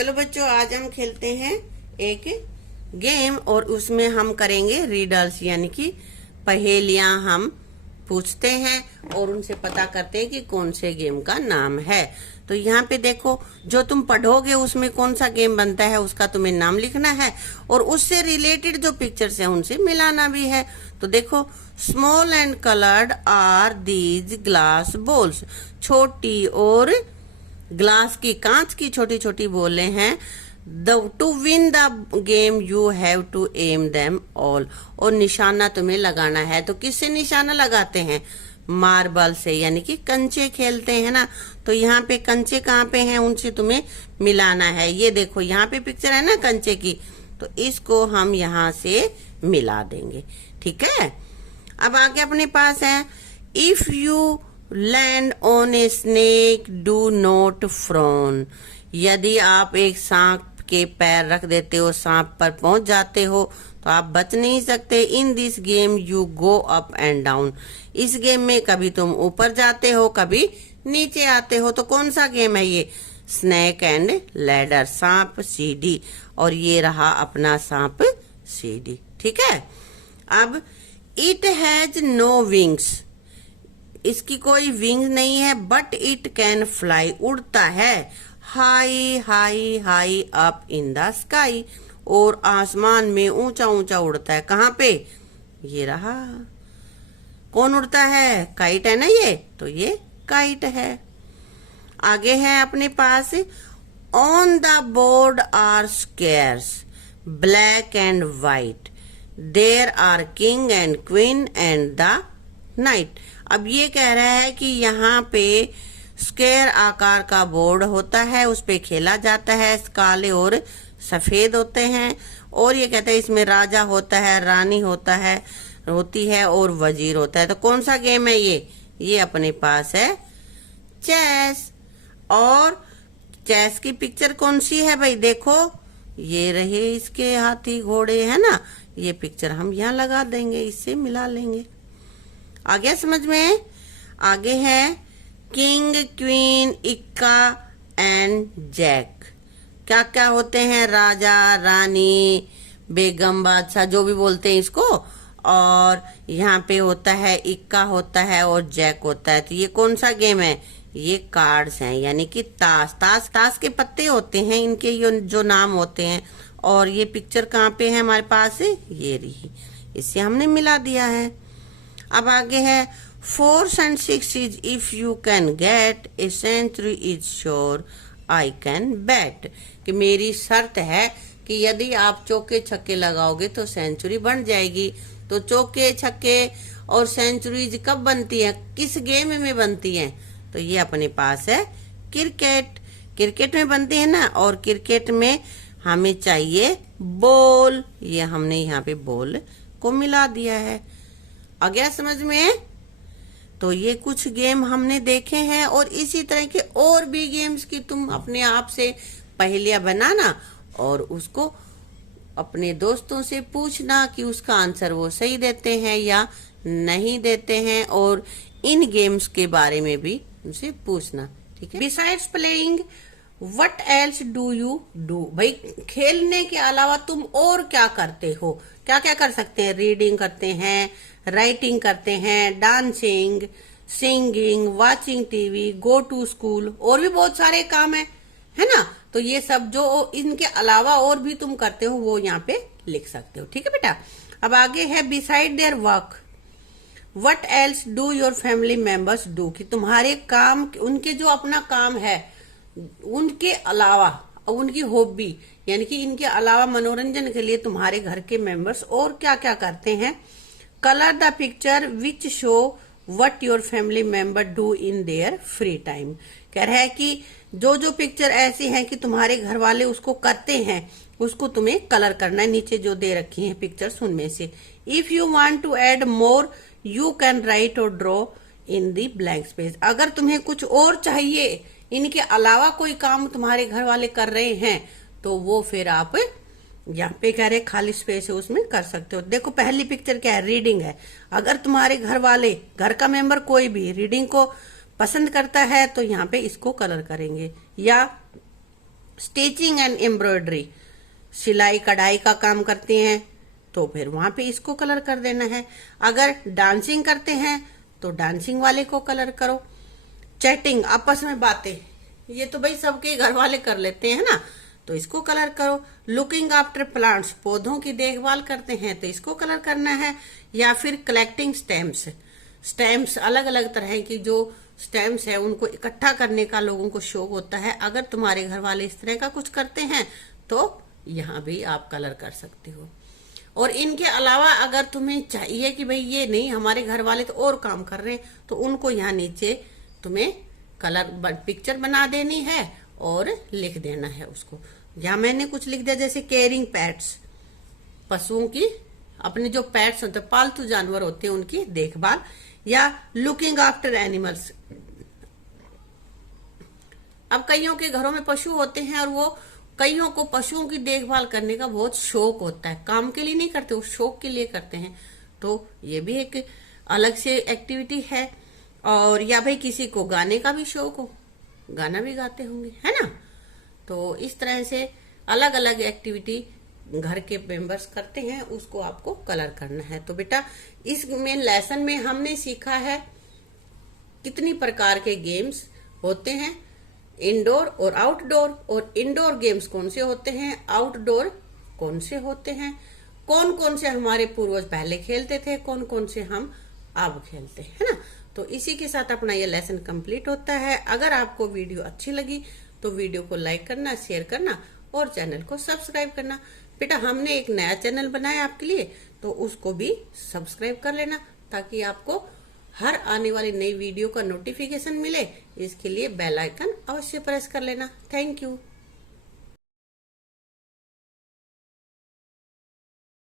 चलो बच्चों, आज हम खेलते हैं एक गेम और उसमें हम करेंगे रीडल्स, यानी कि पहेलियां हम पूछते हैं और उनसे पता करते हैं कि कौन से गेम का नाम है। तो यहाँ पे देखो, जो तुम पढ़ोगे उसमें कौन सा गेम बनता है उसका तुम्हें नाम लिखना है और उससे रिलेटेड जो पिक्चर्स हैं उनसे मिलाना भी है। तो देखो, small and coloured are these glass balls, छोटी और ग्लास की, कांच की छोटी छोटी बोले हैं। To win the game you have to aim them all, और निशाना तुम्हें लगाना है। तो किससे निशाना लगाते हैं? मार्बल से, यानी कि कंचे खेलते हैं ना। तो यहाँ पे कंचे कहाँ पे हैं, उनसे तुम्हें मिलाना है। ये देखो, यहाँ पे पिक्चर है ना कंचे की, तो इसको हम यहाँ से मिला देंगे। ठीक है, अब आगे अपने पास है, if you land on a snake do not frown, यदि आप एक सांप के पैर रख देते हो, सांप पर पहुंच जाते हो तो आप बच नहीं सकते। In this game you go up and down, इस गेम में कभी तुम ऊपर जाते हो कभी नीचे आते हो। तो कौन सा गेम है ये? स्नेक एंड लैडर, सांप सीढ़ी, और ये रहा अपना सांप सीढ़ी। ठीक है, अब इट हैज नो विंग्स, इसकी कोई विंग नहीं है, बट इट कैन फ्लाई, उड़ता है। High high high up in the sky, और आसमान में ऊंचा ऊंचा उड़ता है। कहाँ पे? ये रहा। कौन उड़ता है? काइट है ना ये, तो ये काइट है। आगे है अपने पास, on the board are squares black and white, there are king and queen and the knight. अब ये कह रहा है कि यहाँ पे स्क्वायर आकार का बोर्ड होता है, उस पे खेला जाता है, काले और सफेद होते हैं। और ये कहता है इसमें राजा होता है, रानी होती है और वजीर होता है। तो कौन सा गेम है ये? ये अपने पास है चेस। और चेस की पिक्चर कौन सी है भाई? देखो, ये रहे इसके हाथी घोड़े, है ना। ये पिक्चर हम यहाँ लगा देंगे, इससे मिला लेंगे। आ गया समझ में? आगे है किंग क्वीन इक्का एंड जैक, क्या क्या होते हैं? राजा रानी बेगम बादशाह, जो भी बोलते हैं इसको। और यहाँ पे होता है इक्का होता है और जैक होता है। तो ये कौन सा गेम है? ये कार्ड्स हैं, यानी कि ताश के पत्ते होते हैं इनके, ये जो नाम होते हैं। और ये पिक्चर कहाँ पे है हमारे पास? ये रही, इससे हमने मिला दिया है। अब आगे है 4 and 6 is if you can get a century is sure I can bet, कि मेरी शर्त है कि यदि आप चौके छक्के लगाओगे तो सेंचुरी बन जाएगी। तो चौके छक्के और सेंचुरीज कब बनती है, किस गेम में बनती है? तो ये अपने पास है क्रिकेट में बनती है ना। और क्रिकेट में हमें चाहिए बॉल, ये हमने यहाँ पे बॉल को मिला दिया है। आ गया समझ में? तो ये कुछ गेम हमने देखे हैं, और इसी तरह के और भी गेम्स की तुम अपने आप से पहेलियां बनाना और उसको अपने दोस्तों से पूछना कि उसका आंसर वो सही देते हैं या नहीं देते हैं, और इन गेम्स के बारे में भी उनसे पूछना। ठीक है, besides playing what else do you do, भाई खेलने के अलावा तुम और क्या करते हो? क्या क्या कर सकते हैं? रीडिंग करते हैं, राइटिंग करते हैं, dancing, singing, watching TV, go to school, और भी बहुत सारे काम है ना। तो ये सब जो इनके अलावा और भी तुम करते हो वो यहाँ पे लिख सकते हो। ठीक है बेटा। अब आगे है beside their work what else do your family members do, कि तुम्हारे काम, उनके जो अपना काम है उनके अलावा, उनकी हॉबी, यानी कि इनके अलावा मनोरंजन के लिए तुम्हारे घर के मेंबर्स और क्या क्या करते हैं। Colour the picture which show what your family member do in their free time, कह रहा है कि जो जो पिक्चर ऐसी हैं कि तुम्हारे घर वाले उसको करते हैं, उसको तुम्हें कलर करना है। नीचे जो दे रखी हैं पिक्चर्स उनमें से। If you want to add more you can write और draw in the blank space, अगर तुम्हें कुछ और चाहिए, इनके अलावा कोई काम तुम्हारे घर वाले कर रहे हैं, तो वो फिर आप यहाँ पे कह रहे खाली स्पेस है उसमें कर सकते हो। देखो पहली पिक्चर क्या है? रीडिंग है। अगर तुम्हारे घर वाले, घर का मेंबर कोई भी रीडिंग को पसंद करता है तो यहाँ पे इसको कलर करेंगे। या स्टिचिंग एंड एम्ब्रॉयडरी, सिलाई कढ़ाई का काम करते हैं तो फिर वहां पे इसको कलर कर देना है। अगर डांसिंग करते हैं तो डांसिंग वाले को कलर करो। चैटिंग, आपस में बातें, ये तो भाई सबके घर वाले कर लेते हैं ना, तो इसको कलर करो। लुकिंग आफ्टर प्लांट्स, पौधों की देखभाल करते हैं तो इसको कलर करना है। या फिर कलेक्टिंग स्टैम्प्स, स्टैम्प्स अलग अलग तरह की जो स्टैम्प्स है उनको इकट्ठा करने का लोगों को शौक होता है। अगर तुम्हारे घर वाले इस तरह का कुछ करते हैं तो यहाँ भी आप कलर कर सकते हो। और इनके अलावा अगर तुम्हें चाहिए कि भाई ये नहीं, हमारे घर वाले तो और काम कर रहे हैं, तो उनको यहाँ नीचे तुम्हें कलर पिक्चर बना देनी है और लिख देना है उसको। या मैंने कुछ लिख दिया जैसे केयरिंग पेट्स, पशुओं की, अपने जो पेट्स होते हैं पालतू जानवर होते हैं उनकी देखभाल। या लुकिंग आफ्टर एनिमल्स, अब कईयों के घरों में पशु होते हैं और वो कईयों को पशुओं की देखभाल करने का बहुत शौक होता है, काम के लिए नहीं करते, वो शौक के लिए करते हैं, तो ये भी एक अलग से एक्टिविटी है। और या भाई किसी को गाने का भी शौक हो, गाना भी गाते होंगे, है ना। तो इस तरह से अलग अलग एक्टिविटी घर के मेंबर्स करते हैं, उसको आपको कलर करना है। तो बेटा इस लेसन में हमने सीखा है कितनी प्रकार के गेम्स होते हैं, इंडोर और आउटडोर, और इंडोर गेम्स कौन से होते हैं, आउटडोर कौन से होते हैं, कौन कौन से हमारे पूर्वज पहले खेलते थे, कौन कौन से हम अब खेलते हैं, है ना। तो इसी के साथ अपना ये लेसन कंप्लीट होता है। अगर आपको वीडियो अच्छी लगी तो वीडियो को लाइक करना, शेयर करना और चैनल को सब्सक्राइब करना। बेटा हमने एक नया चैनल बनाया आपके लिए, तो उसको भी सब्सक्राइब कर लेना ताकि आपको हर आने वाली नई वीडियो का नोटिफिकेशन मिले। इसके लिए बेल आइकन अवश्य प्रेस कर लेना। Thank you.